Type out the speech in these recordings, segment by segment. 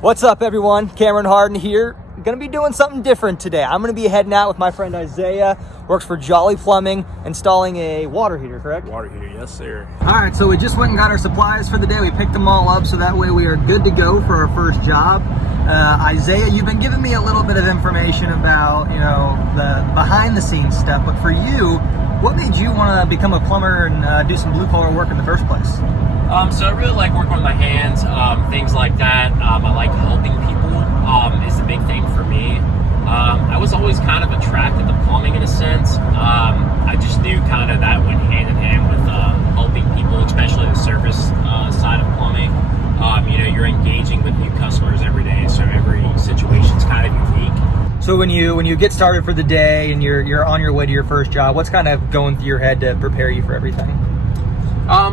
What's up, everyone? Cameron Hardin here. Gonna be doing something different today. I'm gonna be heading out with my friend Isaiah, works for Jolly Plumbing, installing a water heater, correct? Water heater, yes sir. All right, so we just went and got our supplies for the day. We picked them all up, so that way we are good to go for our first job. Isaiah, you've been giving me a little bit of information about, the behind the scenes stuff, but for you, what made you want to become a plumber and do some blue collar work in the first place? So I really like working with my hands, things like that. I like helping people is the big thing for me. I was always kind of attracted to plumbing in a sense. I just knew kind of that went hand in hand with helping people, especially the service side of plumbing. You're engaging with new customers every day, so every situation's kind of unique. So when you get started for the day and you're on your way to your first job, what's kind of going through your head to prepare you for everything?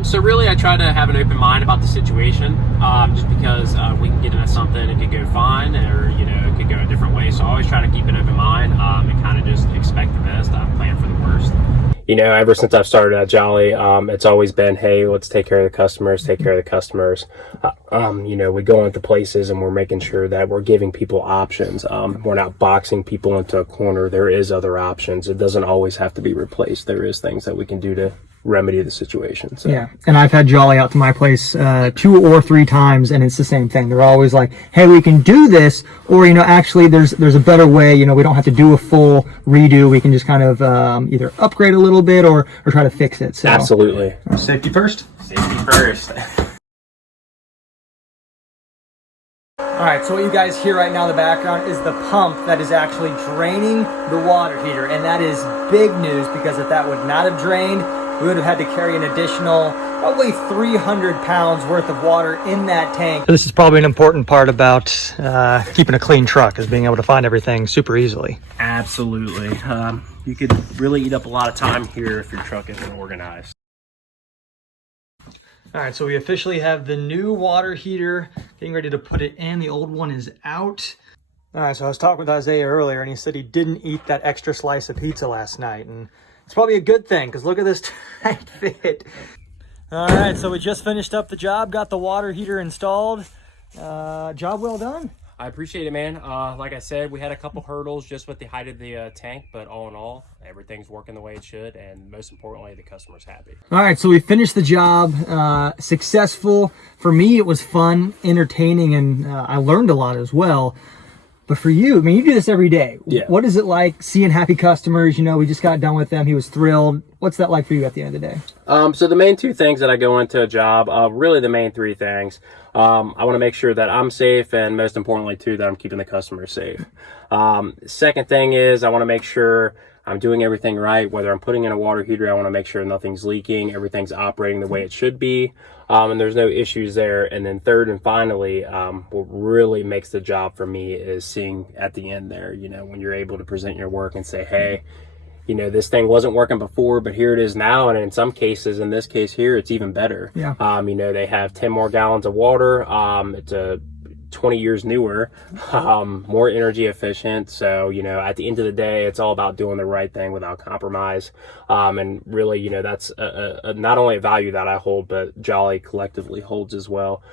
So really I try to have an open mind about the situation, just because we can get into something, it could go fine, or it could go a different way. So I always try to keep an open mind and kind of just expect the best, plan for the worst. Ever since I've started at Jolly, it's always been, hey, let's take care of the customers, take care of the customers. We go into places and we're making sure that we're giving people options. We're not boxing people into a corner. There is other options. It doesn't always have to be replaced. There is things that we can do to remedy the situation. So. Yeah, and I've had Jolly out to my place 2 or 3 times, and it's the same thing. They're always like, hey, we can do this, or actually there's a better way. We don't have to do a full redo. We can just kind of either upgrade a little bit or try to fix it. So absolutely. Safety first. Safety first. All right, so what you guys hear right now in the background is the pump that is actually draining the water heater, and that is big news, because if that would not have drained, we would have had to carry an additional probably 300 pounds worth of water in that tank. So this is probably an important part about keeping a clean truck, is being able to find everything super easily. Absolutely. You could really eat up a lot of time here if your truck isn't organized. All right, so we officially have the new water heater, getting ready to put it in. The old one is out. All right, so I was talking with Isaiah earlier, and he said he didn't eat that extra slice of pizza last night, and it's probably a good thing, because look at this tight fit. All right, so we just finished up the job, got the water heater installed. Job well done. I appreciate it, man. Like I said, we had a couple hurdles just with the height of the tank, but all in all, everything's working the way it should, and most importantly, the customer's happy. All right, so we finished the job, successful. For me, it was fun, entertaining, and I learned a lot as well. But for you, you do this every day. Yeah. What is it like seeing happy customers? We just got done with them. He was thrilled. What's that like for you at the end of the day? So the main 2 things that I go into a job, really the main 3 things. I want to make sure that I'm safe, and most importantly too, that I'm keeping the customer safe. Second thing is I want to make sure I'm doing everything right. Whether I'm putting in a water heater, I want to make sure nothing's leaking, everything's operating the way it should be, and there's no issues there. And then third and finally, what really makes the job for me is seeing at the end there, when you're able to present your work and say, hey, this thing wasn't working before, but here it is now. And in some cases, in this case here, it's even better. Yeah. They have 10 more gallons of water. It's a 20 years newer, more energy efficient. So, at the end of the day, it's all about doing the right thing without compromise. And really, that's not only a value that I hold, but Jolly collectively holds as well.